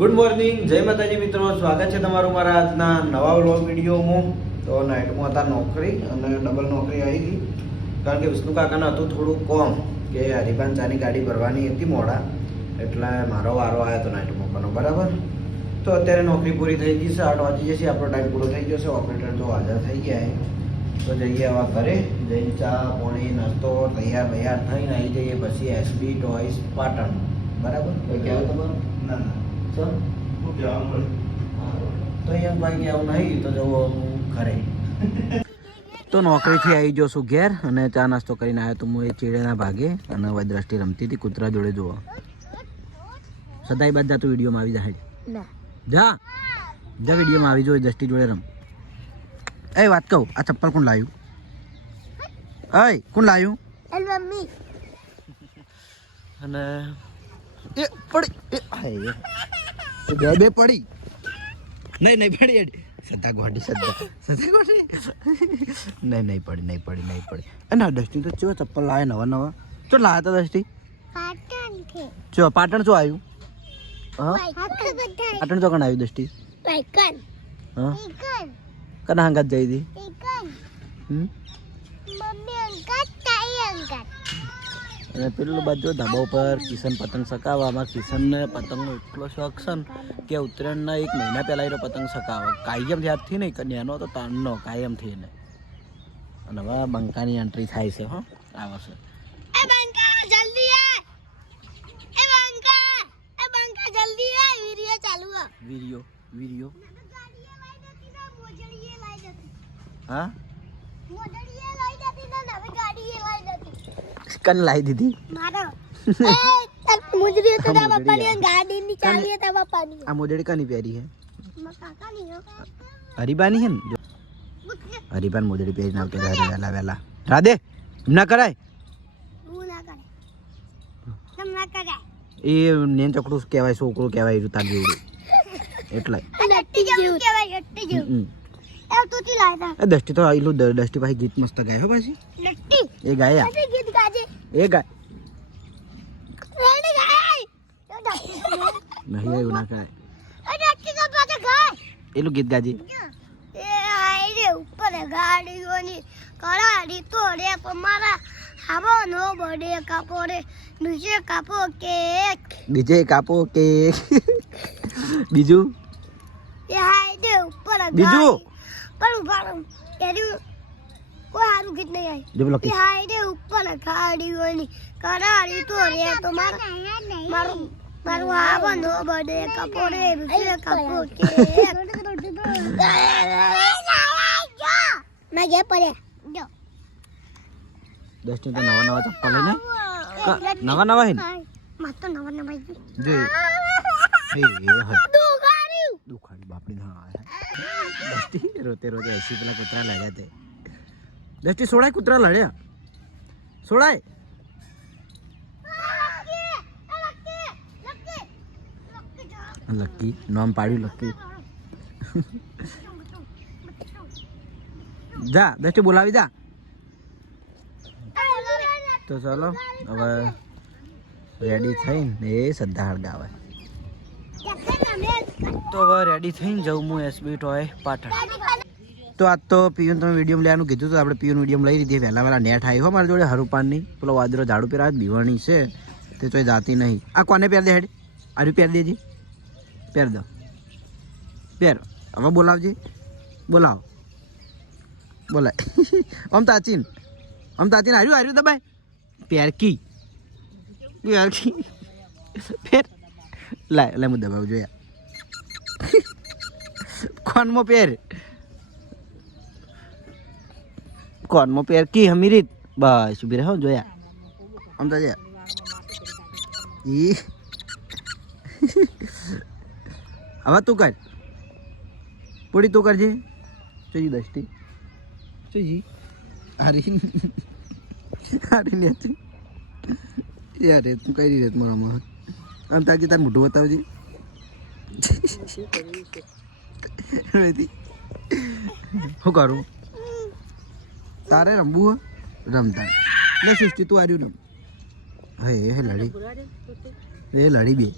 Good morning, જય માતાજી મિત્રો. સ્વાગત છે તમારું મારા આજના નવા વ્લોગ વિડીયોમાં. તો નાઇટમાં હતા નોકરી અને ડબલ નોકરી આવી ગઈ, કારણ કે વિષ્ણુ કાકાને હતું થોડું કોમ કે હરિભાન ચાની ગાડી ભરવાની હતી મોડા, એટલે મારો વારો આવ્યો હતો નાઇટ મૂકવાનો. બરાબર, તો અત્યારે નોકરી પૂરી થઈ ગઈ છે, 8 વાગી જશે, આપણો ટાઈમ પૂરો થઈ ગયો છે. ઓપરેટર તો હાજર થઈ ગયા છે, તો જઈએ હવે ઘરે જઈને ચા પાણી નાસ્તો તૈયાર થઈને આવી જઈએ પછી એસબી ટોયસ પાટણ. બરાબર, કોઈ કહેવું તમારું? ના સર તો અહીંયા ભાઈ આવું નહીં તો જવો ઘરે. તો નોકરીથી આવી ગયો છું ઘેર અને ચા નાસ્તો કરીને આવ્યો તો હું એ ચીડેના ભાગે અને હવે દ્રષ્ટિ રમતી હતી કૂતરા જોડે. જોવો સદાઈ બાદ તું વિડીયોમાં આવી જાય. જા જા વિડીયોમાં આવી જોઈએ, દ્રષ્ટિ જોડે રમ. એ વાત કહું, આ ચપ્પલ કોણ લાવ્યું? કોણ લાવ્યું? અને એ પડી બે પડી નહીં પડી સદા ગોડી નહીં પડી. અને ડસ્ટી તો ચો ચપ્પલ લાવે નવા ચો લાવ્યા તા ડસ્ટી? ચો પાટણ ચો આવ્યું? હા પાટણ ચો કણ આવ્યું ડસ્ટી? હા કના હંગાત જઈ હતી? અને પેલું બાજુ ધાબા ઉપર કિશન પતંગ ચકાવવામાં. કિશનને પતંગનો એટલો શોખ છે ને કે ઉત્તરાયણના 1 મહિના પહેલાં એનો પતંગ ચકાવે કાયમ યાદથી નહીં કે નેનો તો તાણનો કાયમથી ને. અને હવે બંકાની એન્ટ્રી થાય છે. હા આવે છે. વીડિયો હા કન લાવી દીધી? આ મોજડી કની પહેરી હે? હરીબાની હે ને? હરીબાન મોજડી પહેરી ના આવતા વહેલા રાધે ના કરાય એ નેન ચકડું કહેવાય, છોકરું કહેવાય તાર જેવું એટલે દસ્ટી તો આઈલું દસ્ટી ભાઈ ગીત મસ્ત ગાય હો પાછી એ ગાયા એ ગાય નહીં એવું ના કરાય. એલું ગીત ગાજી ઉપર ગાડીઓની કરાડી તોડે મારા હાવો નો બડે કાપો રે બીજે કાપો કેક બીજું એ હાઈડે ઉપર બીજું પાડું એરી કોઈ હારું ગીત નહીં આવી. એ હાઈડે ઉપર ગાડીઓની કરાડી તોડે તો મારું હાવો નો બડે કાપો રે બીજે કાપો કેક ના ગે પડે જો દસ્ટી તો નવા ચપ્પલ હે ને નવા હે ને મત તો નવા જો દુખાડી બાપડી હા દસ્ટી રોતે 80 પેલા કૂતરા લડ્યા તે. દસ્ટી સોડાય કૂતરા લડ્યા સોડાય લક્કી નામ પાડ્યું લક્કી. જા દસ્ટી બોલાવી જા. તો ચાલો હવે રેડી થઈને એ શ્રદ્ધા હળગાવે. તો હવે રેડી થઈને જવું હું એસબી ટોય પાટણ. તો આજ તો પીયુન તમે વિડીયો લેવાનું કીધું તો આપણે પીયુન વિડીયો લઈ લીધી. વહેલા નેટ આવી હો મારી જોડે હરુપાનની. પેલો વાદરો ઝાડુ પહેરાવે બીવાણી છે તે તો જાતી નહીં. આ કોને પહેર દે હેડ? આર્યું પહેર દેજી, પહેર દો પહેર. હવે બોલાવજી, બોલાવો બોલાય આમ તાચીન આર્યું દબાય પ્યારકી ફેર લાય હું દબાવું જોયા કોનમાં પેર કી હમીરીત બસ ઉભી રહો જોયા આમ તો જોયા ઈ હવે તું કર પૂરી તું કરજે. જોઈ દસ્તી જોઈ હારી ને યાર તું કઈ રીતે મારામાં આમ તાકી તાર મોઢું બતાવજે. શું કરું તારે રમવું રમતા લે સૃષ્ટિ તું આર્યું રમ. હે લડી એ લડી બે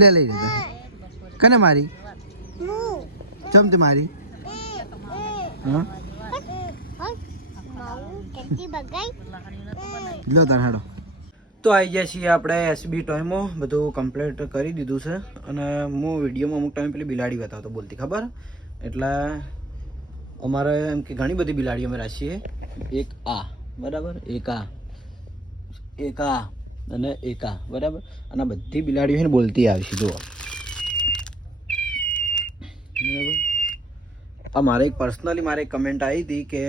લે લઈ લીધા. કને મારી? ચમ તે મારી? હા લો તાર હાડો. તો આવી ગયા છીએ આપણે એસબી ટોયમાં, બધું કમ્પ્લીટ કરી દીધું છે. અને હું વિડીયોમાં અમુક ટાઈમ પેલી બિલાડી બતાવતો બોલતી ખબર, એટલે અમારે એમ કે ઘણી બધી બિલાડીઓ અમે રાખીએ. એક આ બરાબર, એક આ અને એક આ બરાબર. અને બધી બિલાડીઓ છે ને બોલતી આવશે જુઓ બરાબર. આ મારે એક પર્સનલી મારે એક કમેન્ટ આવી હતી કે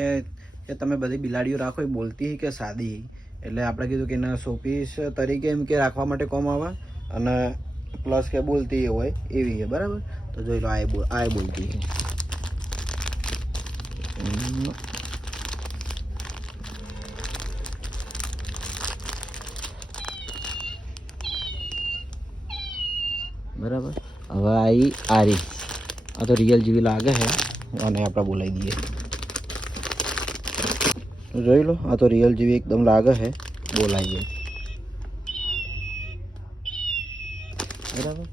તમે બધી બિલાડીઓ રાખો એ બોલતી કે સાદી, એટલે આપણે કીધું કે એના શોપીસ તરીકે એમ કે રાખવા માટે કોમ આવે, અને પ્લસ કે બોલતી હોય એવી છે બરાબર. તો જોઈ લો આ બોલતી છે. બરાબર. હવે આરી આ તો રિયલ જેવી લાગે છે, અને આપણે બોલાવી દઈએ. જોઈ લો આ તો રિયલ જેવી એકદમ લાગે છે, બોલાવીએ બરાબર.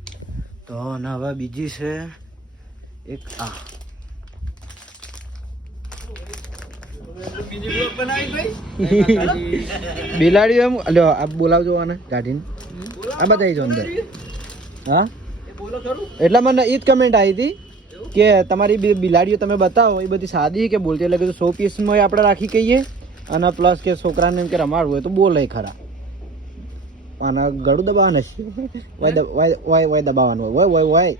તો અને હવે બીજી છે એક આ. બિલાડીઓ એમ લ્યો આ બોલાવજો આને કાઢીને આ બતાવી જો અંદર. હા એટલે મને એ જ કમેન્ટ આવી હતી કે તમારી બિલાડીઓ તમે બતાવો એ બધી સાદી કે બોલતી, એટલે કે 100 પીસમાં આપણે રાખી કહીએ, અને પ્લસ કે છોકરાને એમ કે રમાડવું હોય તો બોલે ખરા. આના ગળું દબાવવાનું છે, વાય દબાવવાનું હોય, વાય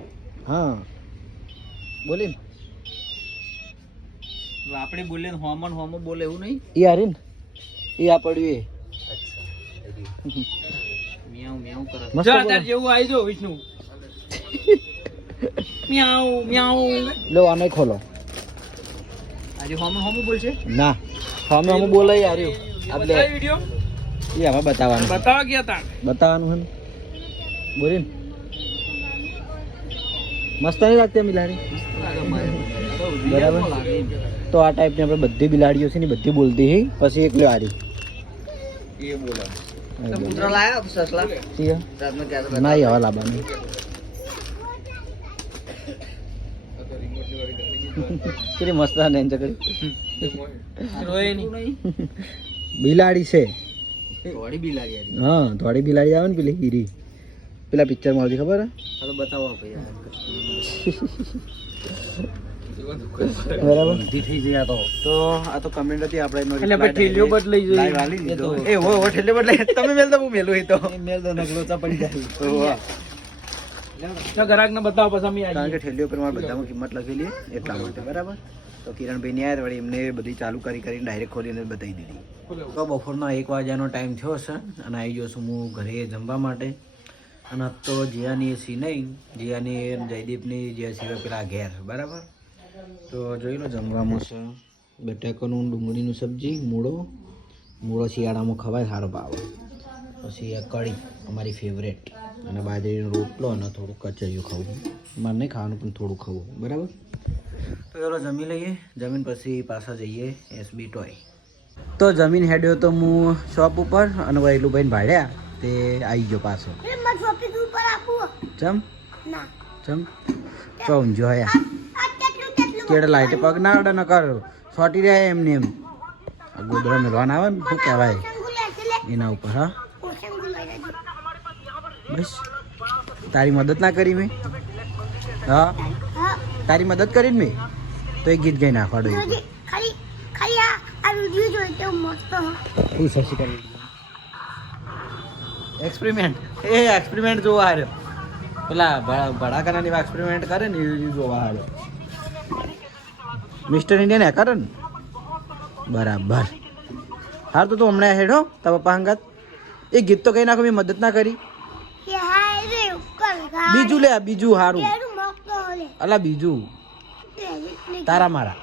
હા બોલી આપણે બોલે હોમો બોલે એવું નહીં. એ હારી ને એ આ પડ્યું એ મિયાઉ મિયાઉ કરે. મસ્ત જો બોલે. તાર જેવું આવી જો વિષ્ણુ. મિયાઉ મિયાઉ. લો આને ખોલો. આજે હોમો બોલશે. ના અમે બોલે યાર આપણે બતાવી વિડિયો એ હવે બતાવવાનું બતાવા ગયા તા. બતાવવાનું હે બોલીને મસ્ત નહીં લાગતી બિલાડી બરાબર. તો આ ટાઈપની આપણે બધી બિલાડીઓ છે ને બધી બોલતી છે. પછી એક લ્યો આરી એ બોલે. તો પુત્ર લાયા સસલા. રાતનો ક્યાં ના હવે લાવવાની કેટલી મસ્ત નેન્જ કરી રોય નહીં. બિલાડી છે. થોડી બિલાડી યાર. હા થોડી બિલાડી આવે ને પેલી હીરી પેલા પિક્ચરમાં આવતી ખબર હે? આ તો બતાવો ભાઈ. બરાબર થઈ ગયા તો આ તો કમેન્ટ હતી આપણે એનો એટલે આપણે ઠેલીઓ બદલાઈ જોઈએ. લાઈવ આલી દીધો. એ હો ઠેલીઓ બદલાઈ તમે મેલ દો હું મેલું હી તો મેલ દો નકલો ચપડી જાય. તો વાહ. તો ગ્રાહક ને બતાવો પછી અમે કારણ કે આવીએ. ઠેલીઓ પર મારે બધામાં કિંમત લખેલી છે, એટલા માટે બરાબર. તો કિરણભાઈ ને આવ્યા વળી એમને બધી ચાલુ કરીને ડાયરેક્ટ ખોલીને બતાવી દીધી. તો બપોરનો 1 વાગ્યાનો ટાઈમ થયો છે અને આવી ગયો છું હું ઘરે જમવા માટે. અને આજ તો જીયાની સી નહીં, જીયાની જયદીપની જે સિવાય પેલા ઘેર બરાબર. તો જોઈ લો જમવામાં છે બટાકાનું ડુંગળીનું સબ્જી, મૂળો શિયાળામાં ખવાય સારો ભાવ. પછી આ કઢી અમારી ફેવરેટ, અને બાજરીનો રોટલો અને થોડું કચરિયું ખાવું. મારે નહીં ખાવાનું પણ થોડું ખાવું બરાબર. તો ચાલો જમી લઈએ, જમીન પછી પાછા જઈએ એસબી ટોય. તો જમીન હેડ્યો તો હું શોપ ઉપર અને વહેલુભાઈને ભાડ્યા તે આવી ગયો પાછો. ચમ ચો ઊંઝો હયા કેડે લાઈટ પગ ના અડે ન કર છોટી રહ્યા એમને એમ. આ ગોદરા મેળવાના આવે ને શું કહેવાય એના ઉપર. હા બસ તારી મદદ ના કરી મેં. હા તારી મદદ કરી મેં તો એક ગીત ગાઈ નાખવાડું. એક્સપેરિમેન્ટ એક્સપેરિમેન્ટ જોવા હાર્યો પેલા ભડાકાના એવા એક્સપેરિમેન્ટ કરે ને એ જોવા હાર્યો. મિસ્ટર ઇન્ડિયન હે કરે ને બરાબર. હાર તો હમણાં હેડો તા પપ્પા હંગાત એ ગીત તો કઈ નાખો મેં મદદ ના કરી. બીજું લે બીજું હારું અલા બીજું તારા મારા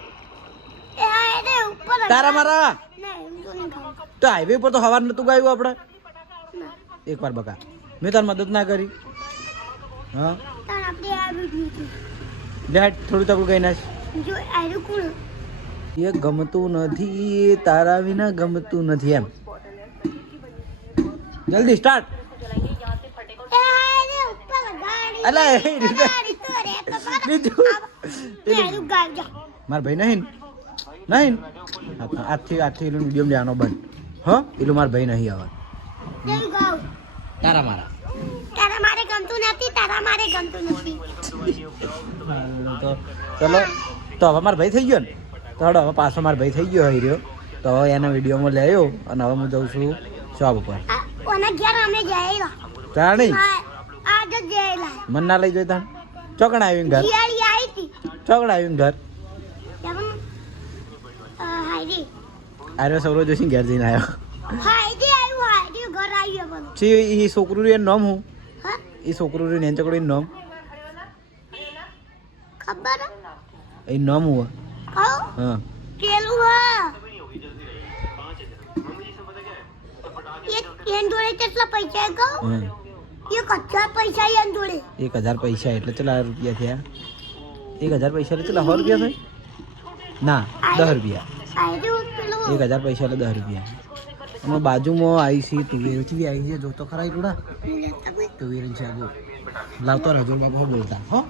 તો હાઈવે ઉપર તો હવાર નતું ગાયું આપણે એક વાર બકા મેં તાર મદદ ના કરી. હા લે થોડું તકડું કઈ નાખ. એ ગમતું નથી તારા વિના ગમતું નથી એમ. જલ્દી સ્ટાર્ટ. અલા એ કરાડી તો રે તો બીજું તેરું ગાવજો માર ભાઈ નહીં નહીં આજથી એનું વિડીયો લેવાનો બંધ હો એલું માર ભાઈ નહીં આવે તેરું ગાવ તારા મારા તારા મારે ગમતું નથી તારા મારે ગમતું નથી તો ચલો તો હવે મારો ભાઈ થઈ ગયો ને તો હડો હવે પાછો મારો ભાઈ થઈ ગયો રહ્યો તો હવે એના વિડીયોમાં લઈ આવ્યો અને હવે હું જઉં છું શોપ ઉપર ઓના ઘેર અમે જઈલા ત્યાં નહીં આજ જ જઈલા મન ના લઈ જોઈ તાણ ચોકણ આવ્યું ઘર શિયાળી આવી હતી ચોકણ આવ્યું ઘર હાઈડી આર્યો સૌરો જોશી ઘેર જઈને આવ્યો હાઈડી આવ્યું હાઈડી ઘર આવ્યું બધું છી એ છોકરું એનું નામ હું હા એ છોકરું નેન ચકડું નામ ખબર એ નામ હું કહો હા કેલું હા એન જોડે કેટલા પૈસા કહો હા 1000 પૈસા એન જોડે 1000 પૈસા એટલે ચલા રૂપિયા થયા 1000 પૈસા એટલે ચલા 100 રૂપિયા થાય ના 10 રૂપિયા હાઈડી પેલું 1000 પૈસા એટલે 10 રૂપિયા અને બાજુમાં આવી છે તુવેર ચીવી આવી છે જોતો ખરા એટલું તુવેર છે આગળ લાવતો રહેજો બાપા બોલતા હો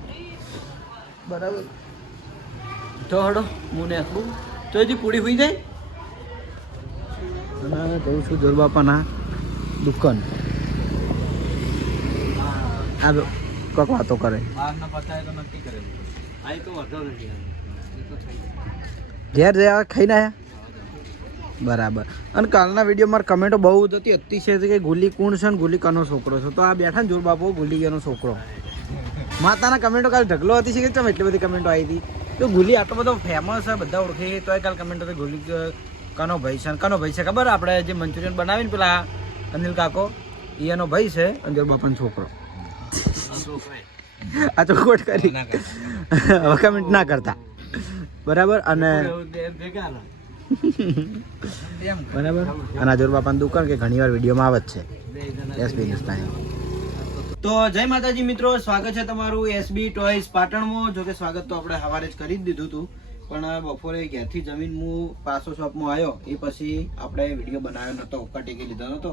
બરાબર તો હડો હું ને આટલું તો હજી પૂરી હોઈ જાય અને કહું છું જોર બાપાના દુકાન આ કોક વાતો કરે ઘેર જયા ખાઈને આવ્યા બરાબર અને કાલના વિડીયો મારી કમેન્ટો બહુ જ હતી અતિશય હતી કે ગુલી કોણ છે ને ગુલી કનો છોકરો છે તો આ બેઠા ને જોર બાપુ ગુલી ગયાનો છોકરો માતાના કમેન્ટો કાલે ઢગલો હતી છે કે ચમ એટલી બધી કમેન્ટો આવી હતી તો ગુલી આટલો બધો ફેમસ છે બધા ઓળખે તો એ કાલ કમેન્ટો હતી ગુલી કનો ભાઈ છે કનો ભાઈ છે ખબર આપણે જે મંચુરિયન બનાવીને પેલા અનિલ કાકો એનો ભાઈ છે અને જોર બાપાનો છોકરો આ તો ખોટ કરી હવે કમેન્ટ ના કરતા બરાબર અને બરાબર અને જોર બાપાની દુકાન કે ઘણીવાર વિડીયોમાં આવે જ છે એસબી ટાઈમ તો જય માતાજી મિત્રો સ્વાગત છે તમારું એસબી ટોયસ પાટણમાં જો કે સ્વાગત તો આપણે સવારે જ કરી જ દીધું હતું પણ બપોરે ઘેરથી જમીન હું પાછો શોપમાં આવ્યો એ પછી આપણે વિડીયો બનાવ્યો નહોતો ટેકી લીધો નહોતો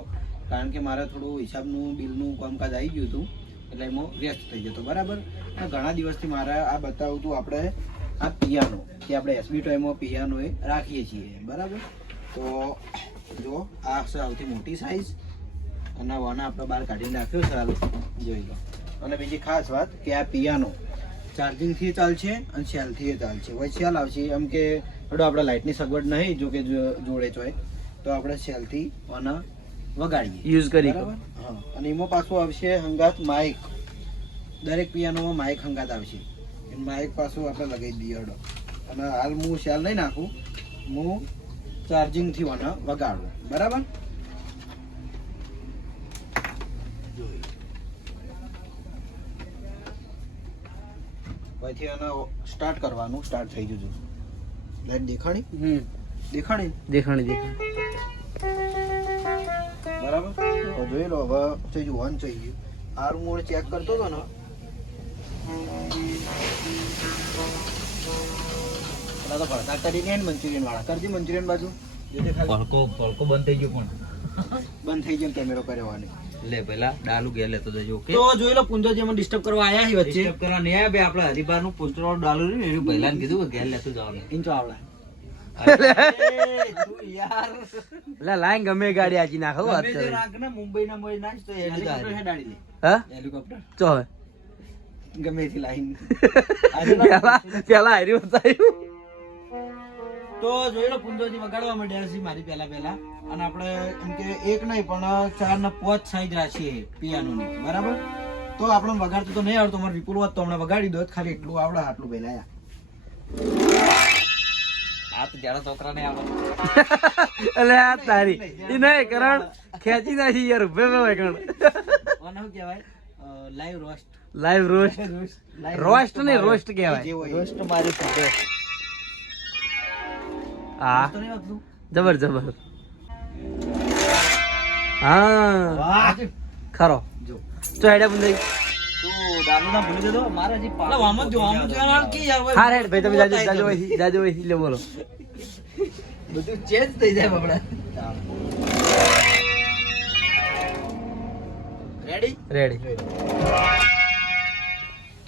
કારણ કે મારે થોડું હિસાબનું બિલનું કામકાજ આવી ગયું હતું એટલે એમાં વ્યસ્ત થઈ જતો બરાબર ઘણા દિવસથી મારે આ બતાવું હતું આપણે આ પિયાનો કે આપણે એસબી ટોયમાં પિયાનો એ રાખીએ છીએ બરાબર તો જો આ છે સૌથી મોટી સાઈઝ અને વાના આપણે બહાર કાઢીને રાખ્યો છે હાલ જોઈ લો અને બીજી ખાસ વાત કે આ પિયાનો ચાર્જિંગથી ચાલશે અને સેલથી ચાલશે હવે સેલ આવશે એમ કે થોડો આપણે લાઇટની સગવડ નહીં જો કે જોડે જ હોય તો આપણે સેલથી વાના વગાડીએ યુઝ કરી હા અને એમાં પાછું આવશે હંગાત માઇક દરેક પિયાનોમાં માઇક હંગાત આવશે માઇક પાછું આપણે લગાવી દઈએ હડો અને હાલ હું સેલ નહીં નાખું હું ચાર્જિંગથી વાના વગાડું બરાબર પછી આને સ્ટાર્ટ કરવાનું સ્ટાર્ટ થઈ ગયું લાઈટ દેખાણી દેખાણી બરાબર જોઈ લો હવે થઈ ગયું ઓન થઈ ગયું આ હું ચેક કરતો હતો ને તો ભરતા કરીને મંચુરિયન વાળા કરજી મંચુરિયન બાજુ પલકો બંધ થઈ ગયો પણ બંધ થઈ ગયો કેમેરો કરવાની લે પેલા ડાલુ ગયા લેતો જજો ઓકે તો જોઈ લો પુંજો જે મને ડિસ્ટર્બ કરવા આયા છે વચ્ચે ડિસ્ટર્બ કરવા ને બે આપણે હરિબાર નું પુંચરો ડાલુ ને એનું પહેલા કીધું કે ઘેર લેતું જવાનું ઇંચો આવડા યાર એટલે લાઈન ગમે ગાડી આજી નાખો વાત કરે રાખ ને મુંબઈ ના મોય નાખ તો હેલિકોપ્ટર હેલિકોપ્ટર હેડાડી દે હા હેલિકોપ્ટર ચો હવે ગમે થી લાઈન પેલા હારી બતાવ્યું તો જોઈ લો પુંજોજી વગાડવા માંડ્યા છે મારી પહેલા અને આપણે એમ કે એક નહીં પણ 4 ને 5 સાઈઝ રાખીએ પિયાનો ની બરાબર તો આપણે વગાડતું તો નહીં આવડતું અમારે વિપુલ હોત તો હમણાં વગાડી દો ખાલી એટલું આવડે આટલું પહેલા આ તો જાડા છોકરા ને આવડે અલે આ તારી ઈ નહીં કરણ ખેંચી નાખી યાર ઉભે ભાઈ કણ ઓને શું કહેવાય લાઈવ રોસ્ટ ને રોસ્ટ કહેવાય રોસ્ટ મારી ફોટો હા જબર હા ખરો જો તો હેડે બંધાઈ તું ડાલુ ના ભૂલી જતો મારે હજી એટલે આમ જ યાર હા હેડ ભાઈ તમે જાજો વહી લે બોલો બધું ચેન્જ થઈ જાય બબડા રેડી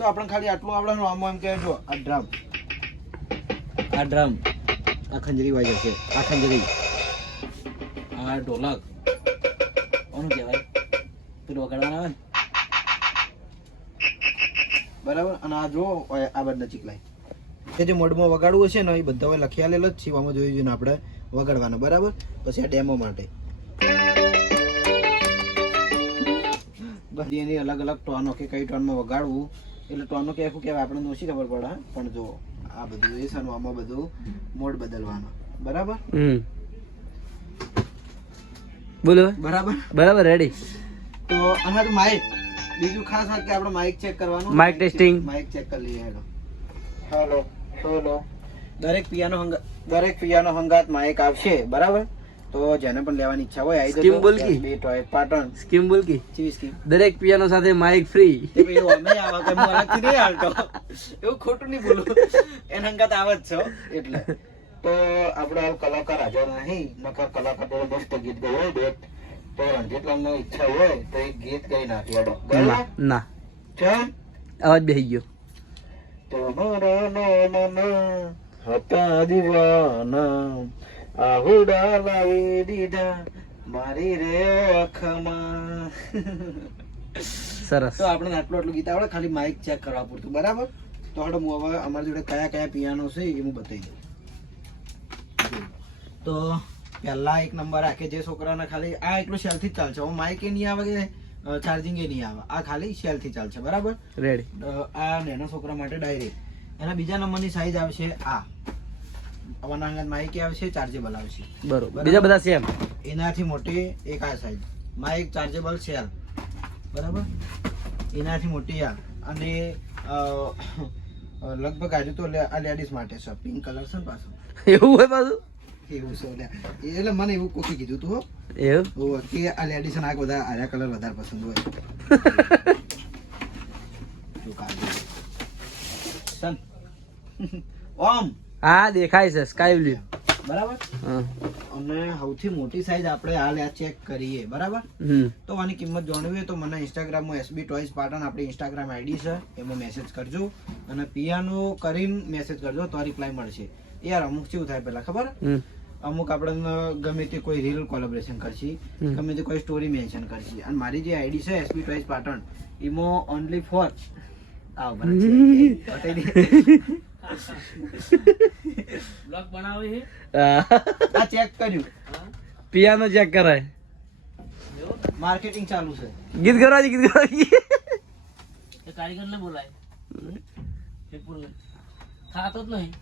આપણે ખાલી આટલું આવડે આમાં એમ કે જો આ ડ્રમ આ ખંજરી વાય જશે આ ખંજરી આ ઢોલક કોનું કહેવાય પેલું વગાડવાના આવે ને બરાબર અને આ જો આ બધા ચીકલાય જે મોડમાં વગાડવું હશે ને એ બધા હવે લખી આલેલો જ છે આમાં જોઈ જોઈને આપણે વગાડવાનું બરાબર પછી આ ડેમો માટે બધી એની અલગ અલગ ટોનો કે કઈ ટોનમાં વગાડવું એટલે ટોનો કે આખું કહેવાય આપણને ઓછી ખબર પડે પણ જો આ બધું એ છે આમાં બધું મોડ બદલવાનો બરાબર બોલો બરાબર બરાબર રેડી તો આના માઇક બીજું ખાસ વાત કે આપણે માઇક ચેક કરવાનું માઇક ટેસ્ટિંગ માઇક ચેક કરી લઈએ હેલો દરેક પિયાનો હંગાત માઇક આવશે બરાબર તો જેને પણ લેવાની ઈચ્છા હોય આવી સ્કીમ બોલ કી બે ટોય પાટણ સ્કીમ બોલ કી ચીવી સ્કીમ દરેક પિયાનો સાથે માઇક ફ્રી એ ભાઈ અમે આવા કે હું અલગથી નહીં હાલતો એવું ખોટું નહીં બોલું એના હંગાત આવે જ છો એટલે તો આપણે હાલ કલાકાર હાજર નહીં નકર કલાકાર તો મસ્ત ગીત ગયો હોય બેટ તો રણજીતલાલનો ઈચ્છા હોય તો એક ગીત ગાઈ નાખી હેડો ના છે અવાજ બેહી ગયો તમારા નાના હતા દીવાના આહુડા લાવી દીધા મારી રે આંખમાં સરસ તો આપણે આટલું ગીત આવડે ખાલી માઇક ચેક કરવા પૂરતું બરાબર તો હવે હું હવે અમારી જોડે કયા કયા પિયાનો છે એ હું બતાવી દઉં તો પહેલા એક નંબર રાખે જે છોકરાને ખાલી આ એટલું સેલથી જ ચાલશે હું માઇક એ નહીં આવે કે ચાર્જિંગ એ નહીં આવે આ ખાલી સેલથી ચાલશે બરાબર રેડી આ નાના છોકરા માટે ડાયરેક્ટ એના બીજા નંબરની સાઈઝ આવશે આ આવાના અંગત માઇક આવશે ચાર્જેબલ આવશે બરોબર બીજા બધા સેમ એનાથી મોટી એક આ સાઈઝ માઇક ચાર્જેબલ સેલ બરાબર એનાથી મોટી આ અને લગભગ આજુ તો આ લેડીઝ માટે છે પિંક કલર છે ને પાછું એવું હોય પાછું એવું છે એટલે મને એવું કોકી કીધું તું એવું કે આ લેડીઝ આ બધા આર્યા કલર વધારે પસંદ હોય ઓમ હા દેખાય છે સ્કાય બ્લુ બરાબર અને સૌથી મોટી સાઈઝ આપણે હાલ આ ચેક કરીએ બરાબર તો આની કિંમત જાણવી હોય તો મને ઇન્સ્ટાગ્રામમાં SB ટોયઝ પાટણ આપણી ઇન્સ્ટાગ્રામ આઈડી છે એમાં મેસેજ કરજો અને પિયાનો કરીને મેસેજ કરજો તો રિપ્લાય મળશે યાર અમુક શું થાય પેલા ખબર અમુક આપણને ગમે તે કોઈ રીલ કોલેબોરેશન કરશી ગમે તે કોઈ સ્ટોરી મેન્શન કરશી અને મારી જે આઈડી છે SB ટોયઝ પાટણ એમાં ઓનલી ફોર આવ બ્લોગ બનાવે છે આ ચેક કર્યું પિયાનો ચેક કરાય માર્કેટિંગ ચાલુ છે ગીત ગરવાજી એ કારીગરને બોલાય એ પૂરું ખાતો જ નહીં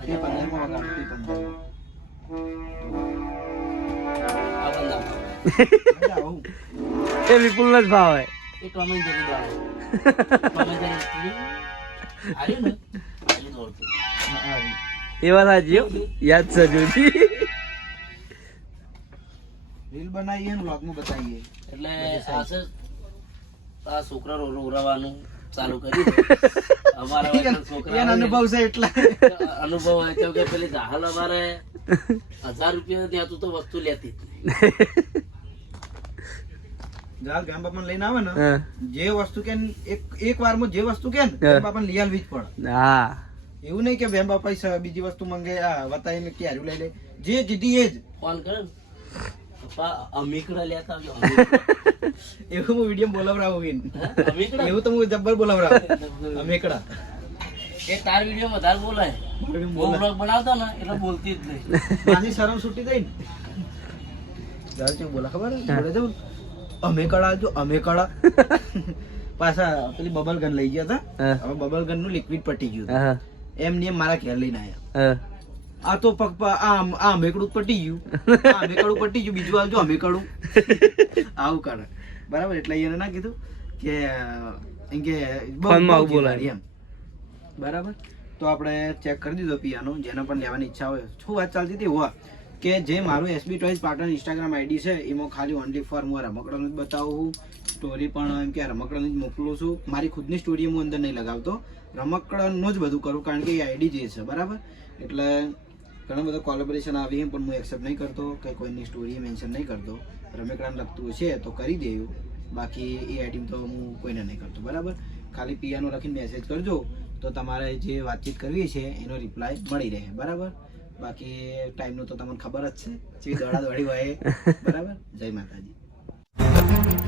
તે 15 માં વગાડું, તે 15 માં. આ બંદા મજા આવું. એ વિપુલ જ ભાવે એ ટોમેન જરી વાળો ટોમેન જરી આર્યું ને આર્યું દોડતું હા, હા. એ વાત સાચી હો. યાદ છે જોજી રીલ બનાવીએ ને વ્લોગમાં બતાવીએ એટલે આ છોકરા રોવરાવાનું ચાલુ કરી અમારા વખત છોકરા એનો અનુભવ છે એટલા અનુભવ હોય કેમ કે પેલી જાહલ અમારે 1000 રૂપિયા ત્યાં તું તો વસ્તુ લેતી જ નહીં. જાલ ગામ બાપાને લઈને આવે ને હા. જે વસ્તુ કે એક વારમાં જે વસ્તુ કે ને હા. બાપાને લઈ આલવી જ પડે. હા એવું નહીં કે બેન બાપા બીજી વસ્તુ મંગે આ વતાવીને કે હારું લઈ લે જે જીધી એ જ ફોન કરે ને પપ્પા અમીકડા લેતા આવજો એવું હું વિડીયો બોલાવરાવું વિન અમીકડા એવું તો હું જબ્બર બોલાવરાવું અમેકડા એ તાર વિડીયો વધારે બોલાય બોલાવી હું બોલાવ. બ્લોગ બનાવતો ને એટલે બોલતી જ નહીં. માની શરમ છૂટી જાય ને જાલ કેવું બોલા ખબર હે? જોડે જવું અમેકડા જો અમેકડા પાછા પેલી બબલ ગન લઈ ગયા હતા હા. હવે બબલ ગન નું લિક્વિડ પટી ગયું હા એમ ને એમ મારા ઘેર લઈને આયા હા આ તો પગ આ અમેકડું પટી ગયું આ અમેકડું પટી ગયું બીજું આવજો અમેકડું આવું કરે બરાબર એટલે એને ના કીધું કે એમ કે બહુ ફોનમાં આવું બહુ બોલાય. જીવાડી એમ બરાબર તો આપણે ચેક કરી દીધો પિયાનો જેને પણ લેવાની ઈચ્છા હોય શું વાત ચાલતી હતી હોવા કે જે મારું SB toys Patan Instagram ID છે એમાં ખાલી ઓનલી ફોર હું રમકડાનું જ બતાવું સ્ટોરી પણ એમ કે રમકડાની જ મોકલું છું મારી ખુદની સ્ટોરી હું અંદર નહીં લગાવતો રમકડાનું જ બધું કરું કારણ કે એ આઈડી જે છે બરાબર એટલે ઘણા બધા કોલેબોરેશન આવી પણ હું એક્સેપ્ટ નહીં કરતો કે કોઈની સ્ટોરી મેન્શન નહીં કરતો રમકડાને લગતું છે તો કરી દેવું બાકી એ આઈડી તો હું કોઈને નહીં કરતો, બરાબર. ખાલી પિયાનો લખીને મેસેજ કરજો તો તમારે જે વાતચીત કરવી છે એનો રિપ્લાય મળી રહે, બરાબર. બાકી ટાઈમનું તો તમને ખબર જ છે, જે દોડા દોડી હોય, બરાબર. જય માતાજી.